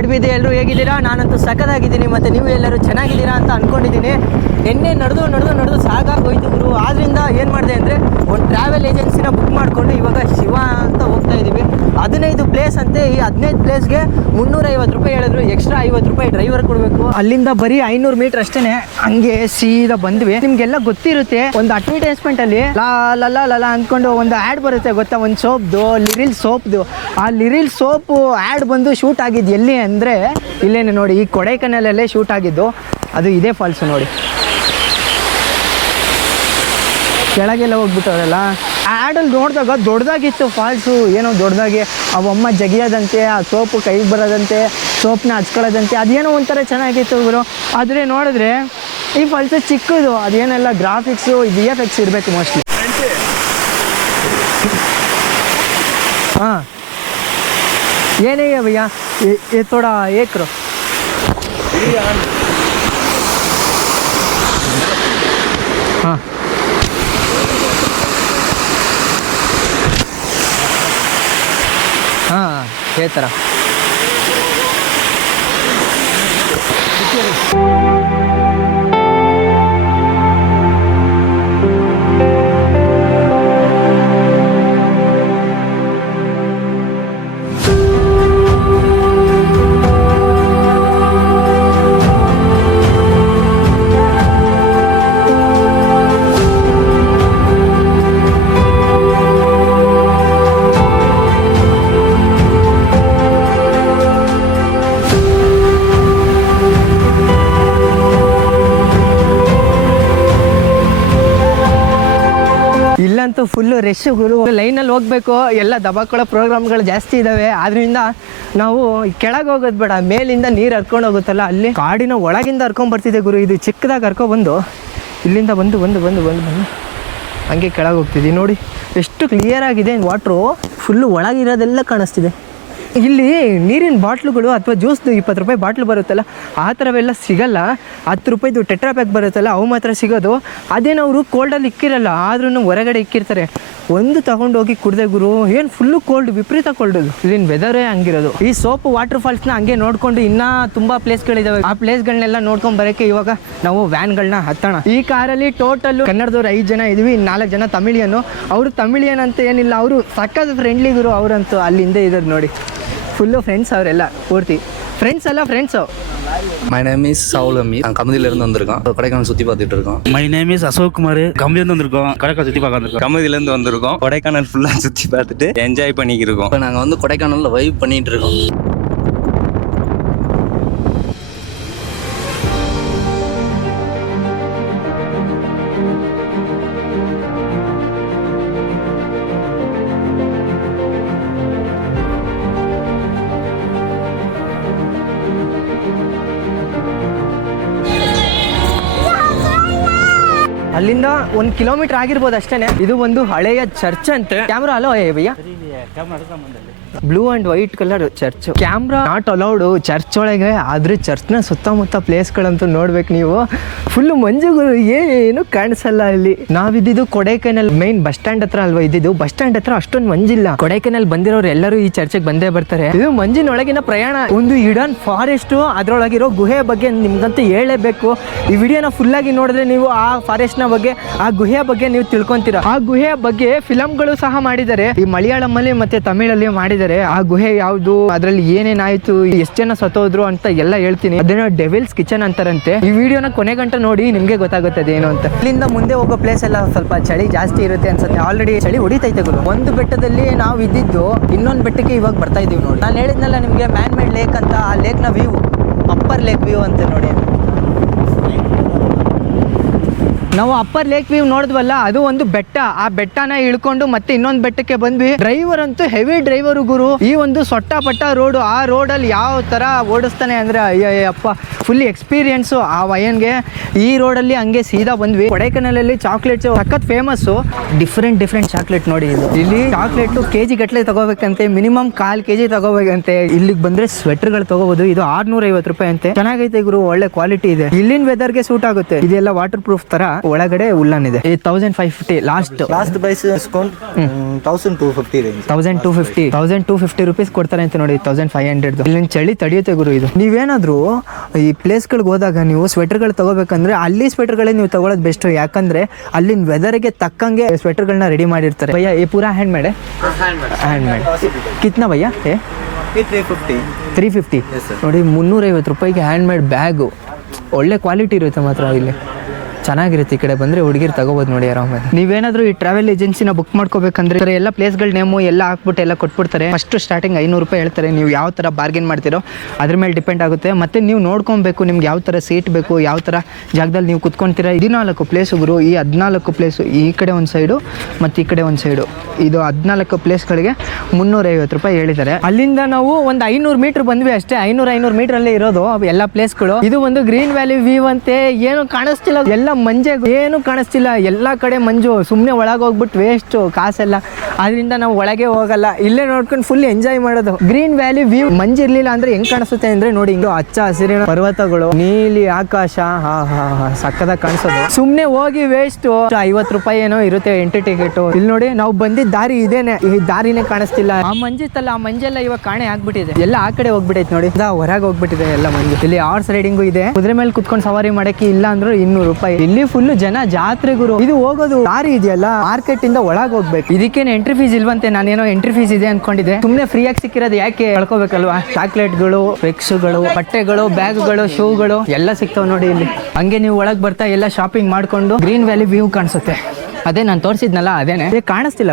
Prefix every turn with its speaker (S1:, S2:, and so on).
S1: ಅಡ್ಬಿದೆ ಎಲ್ಲರೂ ಹೇಗಿದ್ದೀರಾ? ನಾನಂತೂ ಸಖತ್ತಾಗಿದ್ದೀನಿ. ಮತ್ತು ನೀವು ಎಲ್ಲರೂ ಚೆನ್ನಾಗಿದ್ದೀರಾ ಅಂತ ಅಂದ್ಕೊಂಡಿದ್ದೀನಿ ಎಣ್ಣೆ ನಡೆದು ನಡೆದು ನಡೆದು ಸಾಕಾಗೋಯ್ತು ಗುರು. ಆದ್ದರಿಂದ ಏನು ಮಾಡಿದೆ ಅಂದರೆ, ಒಂದು ಟ್ರಾವೆಲ್ ಏಜೆನ್ಸಿನ ಬುಕ್ ಮಾಡಿಕೊಂಡು ಇವಾಗ ಶಿವ ಅಂತ ಹೋಗ್ತಾ ಇದ್ದೀವಿ ಹದಿನೈದು ಪ್ಲೇಸ್ ಅಂತೆ, ಈ ಹದಿನೈದು ಪ್ಲೇಸ್ಗೆ ಮುನ್ನೂರೈವತ್ತು ರೂಪಾಯಿ ಹೇಳಿದ್ರು. ಎಕ್ಸ್ಟ್ರಾ ಐವತ್ತು ರೂಪಾಯಿ ಡ್ರೈವರ್ ಕೊಡಬೇಕು. ಅಲ್ಲಿಂದ ಬರೀ ಐನೂರು ಮೀಟರ್ ಅಷ್ಟೇ ಹಂಗೆ ಸೀದಾ ಬಂದ್ವಿ. ನಿಮ್ಗೆಲ್ಲ ಗೊತ್ತಿರುತ್ತೆ, ಒಂದು ಅಡ್ವರ್ಟೈಸ್ಮೆಂಟ್ ಅಲ್ಲಿ ಲಾ ಲಲ ಅಂದ್ಕೊಂಡು ಒಂದು ಆ್ಯಡ್ ಬರುತ್ತೆ ಗೊತ್ತಾ? ಒಂದು ಸೋಪ್ದು ಲಿರಿಲ್ ಸೋಪ್ದು. ಆ ಲಿರಿಲ್ ಸೋಪು ಆ್ಯಡ್ ಬಂದು ಶೂಟ್ ಆಗಿದ್ದು ಎಲ್ಲಿ ಅಂದರೆ, ಇಲ್ಲೇನೆ ನೋಡಿ, ಈ ಕೊಡೈಕನಲ್ಲೇ ಶೂಟ್ ಆಗಿದ್ದು. ಅದು ಇದೇ ಫಾಲ್ಸು ನೋಡಿ. ಕೆಳಗೆಲ್ಲ ಹೋಗ್ಬಿಟ್ಟವರಲ್ಲ. ಆ್ಯಡಲ್ಲಿ ನೋಡಿದಾಗ ದೊಡ್ಡದಾಗಿತ್ತು ಫಾಲ್ಸು ಏನೋ ದೊಡ್ಡದಾಗಿ. ಅವಮ್ಮ ಜಗಿಯೋದಂತೆ, ಆ ಸೋಪು ಕೈಗೆ ಬರೋದಂತೆ, ಸೋಪ್ನ ಹಚ್ಕೊಳ್ಳೋದಂತೆ, ಅದೇನೋ ಒಂಥರ ಚೆನ್ನಾಗಿತ್ತು ಗುರು. ಆದರೆ ನೋಡಿದ್ರೆ, ಈ ಫಾಲ್ಸು ಚಿಕ್ಕದು, ಅದೇನೆಲ್ಲ ಗ್ರಾಫಿಕ್ಸು ಇದು ಎಕ್ಸ್ ಇರಬೇಕು ಮೋಸ್ಟ್ಲಿ ಹಾಂ. ಏನೇ ಭಯ್ಯ ये- ये ಹಾಂ ಇಲ್ಲಂತೂ ಫುಲ್ಲು ರಶ್ ಗುರು. ಲೈನಲ್ಲಿ ಹೋಗ್ಬೇಕು, ಎಲ್ಲ ದಬಾಕೊಳ್ಳೋ ಪ್ರೋಗ್ರಾಮ್ಗಳು ಜಾಸ್ತಿ ಇದ್ದಾವೆ ಆದ್ರಿಂದ ನಾವು ಕೆಳಗೆ ಹೋಗೋದು ಬೇಡ, ಮೇಲಿಂದ ನೀರು ಹರ್ಕೊಂಡು ಹೋಗುತ್ತಲ್ಲ, ಅಲ್ಲಿ ಕಾಡಿನ ಒಳಗಿಂದ ಹರ್ಕೊಂಡ್ ಬರ್ತಿದೆ ಗುರು. ಇದು ಚಿಕ್ಕದಾಗಿ ಹರ್ಕೊಬಂದು ಇಲ್ಲಿಂದ ಬಂದು ಬಂದು ಬಂದು ಬಂದು ಬಂದು, ಹಂಗೆ ಕೆಳಗೆ ಹೋಗ್ತಿದ್ವಿ. ನೋಡಿ, ಎಷ್ಟು ಕ್ಲಿಯರ್ ಆಗಿದೆ ವಾಟ್ರು ಫುಲ್ಲು ಒಳಗಿರೋದೆಲ್ಲ ಕಾಣಿಸ್ತಿದೆ. ಇಲ್ಲಿ ನೀರಿನ ಬಾಟ್ಲುಗಳು ಅಥವಾ ಜ್ಯೂಸ್ದು ಇಪ್ಪತ್ತು ರೂಪಾಯಿ ಬಾಟ್ಲು ಬರುತ್ತಲ್ಲ, ಆ ಥರವೆಲ್ಲ ಸಿಗಲ್ಲ. ಹತ್ತು ರೂಪಾಯಿದು ಟೆಟ್ರಾ ಪ್ಯಾಕ್ ಬರುತ್ತಲ್ಲ, ಅವು ಮಾತ್ರ ಸಿಗೋದು. ಅದೇನು ಅವರು ಕೋಲ್ಡಲ್ಲಿ ಇಕ್ಕಿರಲ್ಲ ಆದ್ರೂ ಹೊರಗಡೆ ಇಕ್ಕಿರ್ತಾರೆ. ಒಂದು ತಗೊಂಡೋಗಿ ಕುಡ್ದೆ ಗುರು, ಏನು ಫುಲ್ಲು ಕೋಲ್ಡ್ ವಿಪರೀತ ಕೋಲ್ಡ್ ಇಲ್ಲಿನ ವೆದರೇ ಹಂಗಿರೋದು. ಈ ಸೋಪ್ ವಾಟರ್ ಫಾಲ್ಸ್ನ ಹಂಗೆ ನೋಡ್ಕೊಂಡು ಇನ್ನೂ ತುಂಬ ಪ್ಲೇಸ್ಗಳಿದಾವೆ ಆ ಪ್ಲೇಸ್ಗಳನ್ನೆಲ್ಲ ನೋಡ್ಕೊಂಡು ಬರೋಕ್ಕೆ ಇವಾಗ ನಾವು ವ್ಯಾನ್ಗಳನ್ನ ಹತ್ತೋಣ. ಈ ಕಾರಲ್ಲಿ ಟೋಟಲ್ ಕನ್ನಡದವ್ರು ಐದು ಜನ ಇದ್ವಿ ನಾಲ್ಕು ಜನ ತಮಿಳಿಯನು ಅವರು ತಮಿಳಿಯನ್ ಅಂತ ಏನಿಲ್ಲ, ಅವರು ಸಕ್ಕದ ಫ್ರೆಂಡ್ಲಿ ಗುರು, ಅವರಂತೂ ಅಲ್ಲಿಂದ ಇದ್ದಾರೆ ನೋಡಿ. ஃபுல்லாக ஃப்ரெண்ட்ஸ் அவர் எல்லாம் ஒருத்தி. ஃப்ரெண்ட்ஸ் எல்லாம் ஃப்ரெண்ட்ஸோ
S2: மை நேம் இஸ் சவுல் அமி நான் கமதியிலேருந்து வந்திருக்கோம். கொடைக்கானல் சுற்றி பார்த்துட்டு இருக்கோம்.
S3: My name is Ashok Kumar கமதியிலேருந்து வந்திருக்கோம். கொடைக்கானல் சுற்றி பார்க்க வந்திருக்கோம்.
S2: கமதியிலேருந்து வந்திருக்கோம். கொடைக்கானல் ஃபுல்லாக சுற்றி பார்த்துட்டு என்ஜாய் பண்ணிக்கிருக்கோம் இப்போ நாங்கள் வந்து கொடைக்கானலில் வைப் பண்ணிகிட்டு இருக்கோம்.
S1: ಅಲ್ಲಿಂದ ಒಂದು ಕಿಲೋಮೀಟರ್ ಆಗಿರ್ಬೋದು ಅಷ್ಟೇನೆ. ಇದು ಒಂದು ಹಳೆಯ ಚರ್ಚ್ ಅಂತ. ಕ್ಯಾಮ್ರಾ ಅಲೋ ಏ bhaiya? Blue and white colour church camera not allowed church ಒಳಗೆ, ಆದ್ರೆ ಚರ್ಚ್ನ ಸುತ್ತಮುತ್ತ ಪ್ಲೇಸ್ಗಳಂತೂ ನೋಡ್ಬೇಕು ನೀವು. ಫುಲ್ ಮಂಜುಗಳು ಏನು ಕಾಣಿಸಲ್ಲ ಅಲ್ಲಿ. ನಾವಿದ್ದು ಕೊಡೈಕೆನಲ್ ಮೈನ್ ಬಸ್ ಸ್ಟ್ಯಾಂಡ್ ಹತ್ರ ಅಲ್ವಾ ಇದ್ದಿದ್ದು? ಬಸ್ ಸ್ಟ್ಯಾಂಡ್ ಹತ್ರ ಅಷ್ಟೊಂದು ಮಂಜಿಲ್ಲ. ಕೊಡೈಕೆನಲ್ ಬಂದಿರೋರು ಎಲ್ಲರೂ ಈ ಚರ್ಚ್ಗೆ ಬಂದೇ ಬರ್ತಾರೆ. ಇದು ಮಂಜಿನೊಳಗಿನ ಪ್ರಯಾಣ. ಒಂದು ಇಡನ್ ಫಾರೆಸ್ಟ್ ಅದ್ರೊಳಗಿರೋ ಗುಹೆ ಬಗ್ಗೆ ನಿಮ್ಗಂತೂ ಹೇಳಲೇಬೇಕು ಈ ವಿಡಿಯೋನ ಫುಲ್ ಆಗಿ ನೋಡಿದ್ರೆ ನೀವು ಆ ಫಾರೆಸ್ಟ್ನ ಬಗ್ಗೆ, ಆ ಗುಹೆಯ ಬಗ್ಗೆ ನೀವು ತಿಳ್ಕೊಂತೀರಾ. ಆ ಗುಹೆಯ ಬಗ್ಗೆ ಫಿಲಂಗಳು ಸಹ ಮಾಡಿದ್ದಾರೆ. ಈ ಮಲಯಾಳಂ ಅಲ್ಲಿ ಮತ್ತೆ ತಮಿಳಲ್ಲಿ ಮಾಡಿದ್ದಾರೆ. ಆ ಗುಹೆ ಯಾವುದು, ಅದರಲ್ಲಿ ಏನೇನಾಯ್ತು ಎಷ್ಟು ಜನ ಸತ್ತೋದ್ರು ಅಂತ ಎಲ್ಲ ಹೇಳ್ತೀನಿ. ಅದೇನೋ ಡೆವಿಲ್ಸ್ ಕಿಚನ್ ಅಂತಾರಂತೆ. ಈ ವಿಡಿಯೋನ ಕೊನೆ ಗಂಟ ನೋಡಿ ನಿಮಗೆ ಗೊತ್ತಾಗುತ್ತೆ ಏನು ಅಂತ. ಇಲ್ಲಿಂದ ಮುಂದೆ ಹೋಗೋ ಪ್ಲೇಸ್ ಎಲ್ಲ ಸ್ವಲ್ಪ ಚಳಿ ಜಾಸ್ತಿ ಇರುತ್ತೆ ಅನ್ಸುತ್ತೆ. ಆಲ್ರೆಡಿ ಚಳಿ ಹೊಡಿತೈತೆ ಗುರು. ಒಂದು ಬೆಟ್ಟದಲ್ಲಿ ನಾವು ಇದ್ದಿದ್ದು, ಇನ್ನೊಂದು ಬೆಟ್ಟಕ್ಕೆ ಇವಾಗ ಬರ್ತಾ ಇದೀವಿ ನೋಡಿ. ನಾನು ಹೇಳಿದ್ನಲ್ಲ ನಿಮಗೆ ಮ್ಯಾನ್ ಮೇಡ್ ಲೇಕ್ ಅಂತ, ಆ ಲೇಕ್ನ ವ್ಯೂ ಅಪ್ಪರ್ ಲೇಕ್ ವ್ಯೂ ಅಂತ ನೋಡಿ. ನಾವು ಅಪ್ಪರ್ ಲೇಕ್ ವ್ಯೂ ನೋಡಿದ್ವಲ್ಲ, ಅದು ಒಂದು ಬೆಟ್ಟ. ಆ ಬೆಟ್ಟನ ಇಳ್ಕೊಂಡು ಮತ್ತೆ ಇನ್ನೊಂದು ಬೆಟ್ಟಕ್ಕೆ ಬಂದ್ವಿ. ಡ್ರೈವರ್ ಅಂತೂ ಹೆವಿ ಡ್ರೈವರ್ ಗುರು. ಈ ಒಂದು ಸೊಟ್ಟ ಪಟ್ಟ ರೋಡ್ ಆ ರೋಡ್ ಅಲ್ಲಿ ಯಾವ ತರ ಓಡಿಸ್ತಾನೆ ಅಂದ್ರೆ ಅಯ್ಯಪ್ಪ ಫುಲ್ ಎಕ್ಸ್ಪೀರಿಯನ್ಸ್ ಆ ವಯನ್ಗೆ. ಈ ರೋಡಲ್ಲಿ ಹಂಗೆ ಸೀದಾ ಬಂದ್ವಿ. ಕೊಡೈಕನಲಲ್ಲಿ ಚಾಕ್ಲೇಟ್ಸ್ ಸಖತ್ ಫೇಮಸ್ ಡಿಫ್ರೆಂಟ್ ಡಿಫ್ರೆಂಟ್ ಚಾಕ್ಲೇಟ್ ನೋಡಿ ಇಲ್ಲಿ ಚಾಕ್ಲೇಟ್ ಕೆ ಜಿ ಗಟ್ಟಲೆ ತಗೋಬೇಕಂತೆ ಮಿನಿಮಮ್ ಕಾಲ್ ಕೆ ಜಿ ತಗೋಬೇಕಂತೆ. ಇಲ್ಲಿಗೆ ಬಂದ್ರೆ ಸ್ವೆಟರ್ಗಳು ತಗೋಬಹುದು ಇದು ಆರ್ನೂರ ಐವತ್ತು ರೂಪಾಯಿ ಅಂತೆ. ಚೆನ್ನಾಗೈತೆ ಗುರು, ಒಳ್ಳೆ ಕ್ವಾಲಿಟಿ ಇದೆ. ಇಲ್ಲಿನ ವೆದರ್ಗೆ ಸೂಟ್ ಆಗುತ್ತೆ. ಇದೆಲ್ಲ ವಾಟರ್ ಪ್ರೂಫ್ ತರ. ಒಳಗಡೆ ಉಲ್ಲನ್ ಇದೆ. ಈ thousand five fifty last
S4: last price discount thousand two fifty range
S1: thousand two fifty thousand two fifty rupees ಕೊಡ್ತಾರೆ ಅಂತ ನೋಡಿ ತೌಸಂಡ್ ಫೈವ್ ಹಂಡ್ರೆಡ್ ಇಲ್ಲಿ ಚಳಿ ತಡೆಯುತ್ತೆ ಗುರು ಇದು. ನೀವೇನಾದ್ರೂ ಈ ಪ್ಲೇಸ್ಗಳಿಗೆ ಹೋದಾಗ ನೀವು ಸ್ವೆಟರ್ಗಳು ತಗೋಬೇಕಂದ್ರೆ ಅಲ್ಲಿ ಸ್ವೆಟರ್ಗಳೇ ನೀವು ತಗೊಳ್ಳೋದು ಬೆಸ್ಟ್ ಯಾಕಂದ್ರೆ ಅಲ್ಲಿನ ವೆದರ್ಗೆ ತಕ್ಕಂಗೆ ಸ್ವೆಟರ್ಗಳನ್ನ ರೆಡಿ ಮಾಡಿರ್ತಾರೆ. ಭಯ್ಯ ಈ ಪೂರಾ ಹ್ಯಾಂಡ್ ಮೇಡ್ ಹ್ಯಾಂಡ್ ಮೇಡ್ ಕಿತ್ನಾ ಭಯ್ಯ ಏ?
S4: ತ್ರೀ ಫಿಫ್ಟಿ
S1: ತ್ರೀ ಫಿಫ್ಟಿ ನೋಡಿ ಮುನ್ನೂರೈವತ್ತು ರೂಪಾಯಿಗೆ ಹ್ಯಾಂಡ್ ಮೇಡ್ ಬ್ಯಾಗು ಒಳ್ಳೆ ಕ್ವಾಲಿಟಿ ಇರುತ್ತೆ ಮಾತ್ರ ಇಲ್ಲಿ. ಚೆನ್ನಾಗಿರುತ್ತೆ ಈ ಕಡೆ ಬಂದರೆ ಹುಡುಗಿರು ತಗೋಬೋದು ನೋಡಿ ಆರಾಮಾಗಿ ನೀವೇನಾದರೂ ಈ ಟ್ರಾವೆಲ್ ಏಜೆನ್ಸಿನ ಬುಕ್ ಮಾಡ್ಕೋಬೇಕಂದ್ರೆ ಎಲ್ಲ ಪ್ಲೇಸ್ಗಳ ನೇಮು ಎಲ್ಲ ಹಾಕ್ಬಿಟ್ಟು ಎಲ್ಲ ಕೊಟ್ಬಿಡ್ತಾರೆ. ಫಸ್ಟ್ ಸ್ಟಾರ್ಟಿಂಗ್ ಐನೂರು ರೂಪಾಯಿ ಹೇಳ್ತಾರೆ. ನೀವು ಯಾವ ಥರ ಬಾರ್ಗೇನ್ ಮಾಡ್ತೀರೋ ಅದ್ರ ಮೇಲೆ ಡಿಪೆಂಡ್ ಆಗುತ್ತೆ. ಮತ್ತು ನೀವು ನೋಡ್ಕೊಬೇಕು ನಿಮ್ಗೆ ಯಾವ ಥರ ಸೀಟ್ ಬೇಕು, ಯಾವ ಥರ ಜಾಗದಲ್ಲಿ ನೀವು ಕುತ್ಕೊಂತೀರಾ. ಹದಿನಾಲ್ಕು ಪ್ಲೇಸ್ ಗುರು, ಈ ಹದಿನಾಲ್ಕು ಪ್ಲೇಸು ಈ ಕಡೆ ಒಂದು ಸೈಡು ಮತ್ತು ಈ ಕಡೆ ಒಂದು ಸೈಡು ಇದು ಹದಿನಾಲ್ಕು ಪ್ಲೇಸ್ಗಳಿಗೆ ಮುನ್ನೂರೈವತ್ತು ರೂಪಾಯಿ ಹೇಳಿದ್ದಾರೆ. ಅಲ್ಲಿಂದ ನಾವು ಒಂದು ಐನೂರು ಮೀಟರ್ ಬಂದ್ವಿ ಅಷ್ಟೇ. ಐನೂರು ಐನೂರು ಅಲ್ಲೇ ಇರೋದು ಎಲ್ಲ ಪ್ಲೇಸ್ಗಳು ಇದು ಒಂದು ಗ್ರೀನ್ ವ್ಯಾಲಿ ವ್ಯೂ ಅಂತೆ. ಏನು ಕಾಣಿಸ್ತಿಲ್ಲ. ಎಲ್ಲ ಮಂಜೆ ಏನು ಕಾಣಿಸ್ತಿಲ್ಲ. ಎಲ್ಲ ಕಡೆ ಮಂಜು. ಸುಮ್ಮನೆ ಒಳಗೆ ಹೋಗ್ಬಿಟ್ಟು ವೇಸ್ಟು ಕಾಸೆಲ್ಲ. ಅದರಿಂದ ನಾವು ಒಳಗೆ ಹೋಗಲ್ಲ. ಇಲ್ಲೇ ನೋಡ್ಕೊಂಡು ಫುಲ್ ಎಂಜಾಯ್ ಮಾಡೋದು. ಗ್ರೀನ್ ವ್ಯಾಲಿ ವ್ಯೂ ಮಂಜು ಇರ್ಲಿಲ್ಲ ಅಂದ್ರೆ ಹೆಂಗ್ ಕಾಣಿಸುತ್ತೆ ಅಂದ್ರೆ ನೋಡಿ, ಹಿಂಗೆ ಹಚ್ಚ ಹಸಿರಿನ ಪರ್ವತಗಳು, ನೀಲಿ ಆಕಾಶ. ಹಾ ಹಾ ಹಾ ಕಾಣಿಸೋದು. ಸುಮ್ಮನೆ ಹೋಗಿ ವೇಸ್ಟ್ ಐವತ್ತು ರೂಪಾಯಿ ಏನೋ ಇರುತ್ತೆ ಎಂಟ್ರಿ ಟಿಕೆಟ್ ಇಲ್ಲಿ ನೋಡಿ, ನಾವು ಬಂದಿದ್ದ ದಾರಿ ಇದೇನೆ. ಈ ದಾರಿನೇ ಕಾಣಿಸ್ತಿಲ್ಲ. ಆ ಮಂಜಿತ್ತಲ್ಲ ಆ ಮಂಜೆಲ್ಲ ಇವಾಗ ಕಾಣೆ ಆಗ್ಬಿಟ್ಟಿದೆ. ಎಲ್ಲ ಆ ಕಡೆ ಹೋಗ್ಬಿಟ್ಟೈತೆ ನೋಡಿ. ಹೊರಗೆ ಹೋಗ್ಬಿಟ್ಟಿದೆ ಎಲ್ಲ ಮಂಜು. ಇಲ್ಲಿ ಹಾರ್ಸ್ ರೈಡಿಂಗು ಇದೆ. ಕುದುರೆ ಮೇಲೆ ಕುತ್ಕೊಂಡು ಸವಾರಿ ಮಾಡಕ್ಕೆ ಇಲ್ಲ ಅಂದ್ರೆ ಇನ್ನೂರು ರೂಪಾಯಿ. ಇಲ್ಲಿ ಫುಲ್ ಜನ ಜಾತ್ರೆ ಗುರು. ಇದು ಹೋಗೋದು ದಾರಿ ಇದೆಯಲ್ಲ ಮಾರ್ಕೆಟ್ ಇಂದ ಒಳಗೆ ಹೋಗ್ಬೇಕು. ಇದಕ್ಕೇನು ಎಂಟ್ರಿ ಫೀಸ್ ಇಲ್ವಂತೆ? ನಾನೇನೋ ಎಂಟ್ರಿ ಫೀಸ್ ಇದೆ ಅನ್ಕೊಂಡಿದ್ದೆ. ಸುಮ್ಮನೆ ಫ್ರೀ ಆಗಿ ಸಿಕ್ಕಿರೋದು ಯಾಕೆ ಕಳ್ಕೋಬೇಕಲ್ವಾ? ಚಾಕ್ಲೇಟ್ಗಳು ಗಳು ಬಟ್ಟೆಗಳು ಬ್ಯಾಗ್ಗಳು ಶೂಗಳು ಎಲ್ಲ ಸಿಗ್ತಾವ ನೋಡಿ ಇಲ್ಲಿ. ಹಂಗೆ ನೀವು ಒಳಗೆ ಬರ್ತಾ ಎಲ್ಲ ಶಾಪಿಂಗ್ ಮಾಡ್ಕೊಂಡು ಗ್ರೀನ್ ವ್ಯಾಲಿ ವ್ಯೂ ಕಾಣಿಸುತ್ತೆ. ಅದೇ ನಾನು ತೋರಿಸಿದ್ನಲ್ಲ, ಅದೇನೆ. ಕಾಣಿಸ್ತಿಲ್ಲ.